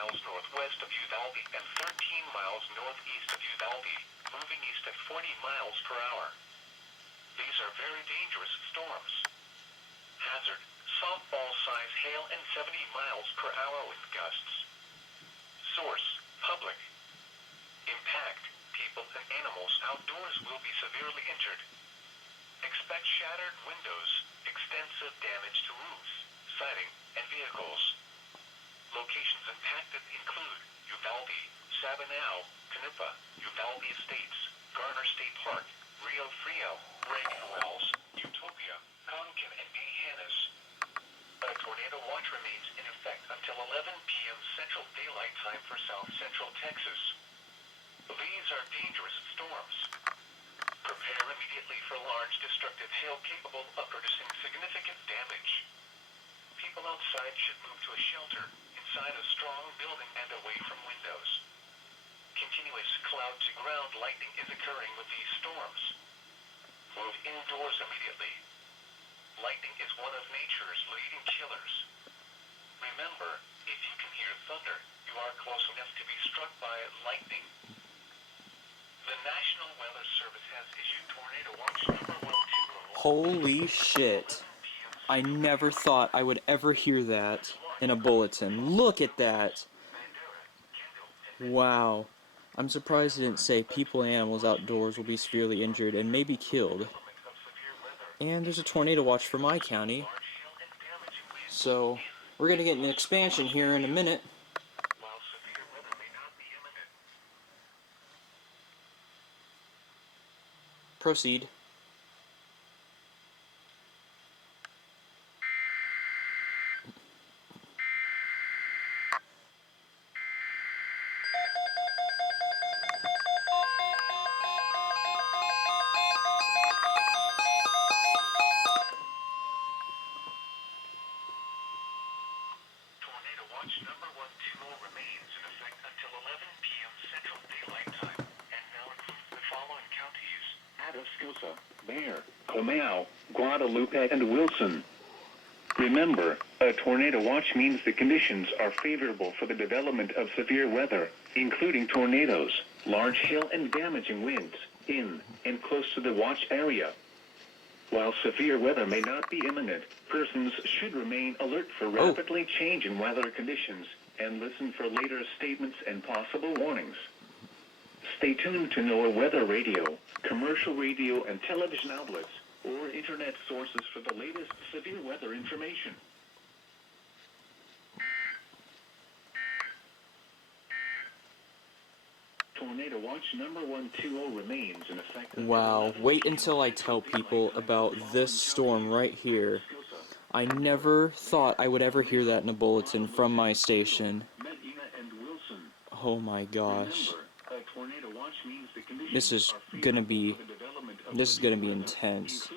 miles northwest of Uvalde and 13 miles northeast of Uvalde, moving east at 40 miles per hour. These are very dangerous storms. Hazard, softball-size hail and 70 miles per hour wind gusts. Source, public. Impact, people and animals outdoors will be severely injured. Expect shattered windows, extensive damage to roofs, siding, and vehicles. Locations impacted include Uvalde, Sabinal, Canupa, Uvalde Estates, Garner State Park, Rio Frio, Reagan Wells, Utopia, Conkin, and Behannes. A tornado watch remains in effect until 11 p.m. Central Daylight Time for South Central Texas. These are dangerous storms. Prepare immediately for large destructive hail capable of producing significant damage. People outside should move to a shelter, inside a strong building and away from windows. Continuous cloud-to-ground lightning is occurring with these storms. Move indoors immediately. Lightning is one of nature's leading killers. Remember, if you can hear thunder, you are close enough to be struck by lightning. The National Weather Service has issued tornado watch number 120. Holy shit. I never thought I would ever hear that in a bulletin. Look at that. Wow. I'm surprised it didn't say people and animals outdoors will be severely injured and may be killed. And there's a tornado watch for my county. So, we're going to get an expansion here in a minute. Proceed. Tornado watch number 120 remains in effect until 11 p.m. Central Daylight Time, and now includes the following counties: Atascosa, Bexar, Comal, Guadalupe, and Wilson. Remember, a tornado watch means the conditions are favorable for the development of severe weather, including tornadoes, large hail, and damaging winds, in and close to the watch area. While severe weather may not be imminent, persons should remain alert for rapidly changing weather conditions and listen for later statements and possible warnings. Stay tuned to NOAA weather radio, commercial radio and television outlets, or internet sources for the latest severe weather information. Tornado watch number 120 remains in effect. Wow, wait until I tell people about this storm right here. I never thought I would ever hear that in a bulletin from my station. Oh my gosh. This is gonna be intense.